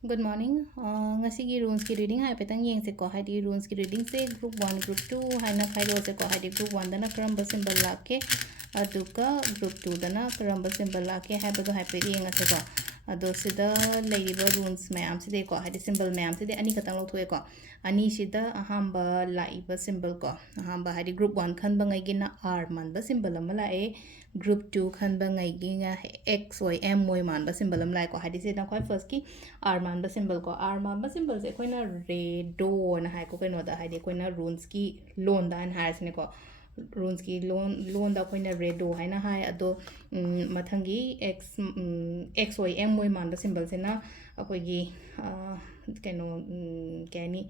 Good morning. Ngasigi runes ki reading hai petang yeng se ko haidi runes ki reading se group 1 group 2 haina khairo se ko haidi group 1 dana karamba symbol lake aduka group 2 dana karamba symbol lake haibado hai pe yeng ase ko ado sida leiba runes mayam se de ko haidi symbol mayam se de ani katang lo thoe ko ani sida ahamba laiba symbol ko ahamba haidi group 1 khan bangai gina r man ba symbol ama lae group 2 khan bangai gina x y m y man ba symbol am lai ko haidi se na khoi first ki r man ba symbol ko r man ba symbol se koina re do na hai ko kaino da haidi koina runes ki loan da an has ne ko runes ki loan da koina re do haina hai ado mathangi x y m y man ba symbol se na akoi gi kaino kani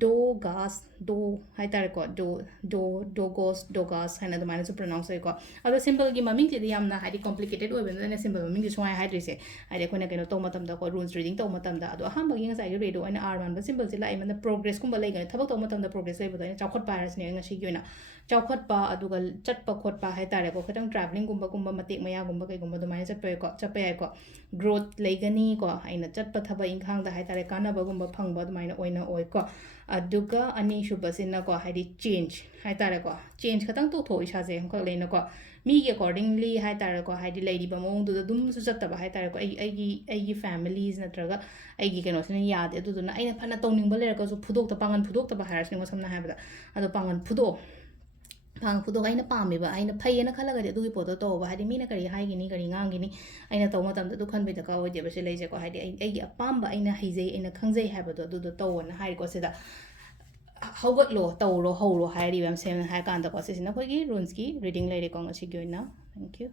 do gas do hai tare ko do gos do gas haina do mana su pronounce ko ado symbol gi maming ti yamna hari complicated oi ben na symbol maming gi swai hai drise hari ko na keno to matam da ko rules reading to matam da ado ham bagi ngai gi redo aina r man ba symbol se lai man progress kum ba lai ga thabak to matam da progress lai ba da chawkhat pa ras ne ngai gi na chawkhat pa aduga chat pa khot pa hai tare ko khatang traveling gumba matik maya gumba kai gumba do mai chat pa ko chap pa ko growth lai gani ko aina chat pa thaba inkhang da hai tare kana ba gumba phang ba do mai na oina oi ko aduga ani shubasina ko haidi change hai tare ko change khatang to thoi sa je ko leina ko mi ge accordingly hai tare ko haidi leidi ba mong du dum su chatta ba hai tare ko ai gi families natraga ai gi keno sina yade du du na aina phana tawning ba lera ko su phudok ta pangan phudok ta ba haras ni ko samna hai ba ado pangan phudo pang phudo aina pami ba aina phai na khala ga du gi poto to ba haidi mi na kari hai gi ni kari ngang gi ni aina to matam da du khan be da ka oi de ba se leije ko haidi ai gi apam ba aina haijei aina khangjei hai ba do du to na hai ko se da haugatlo tawro hawro hairi bam sem ha kan da ko se na ko gi runes ki reading lai re ko ngasi gi na thank you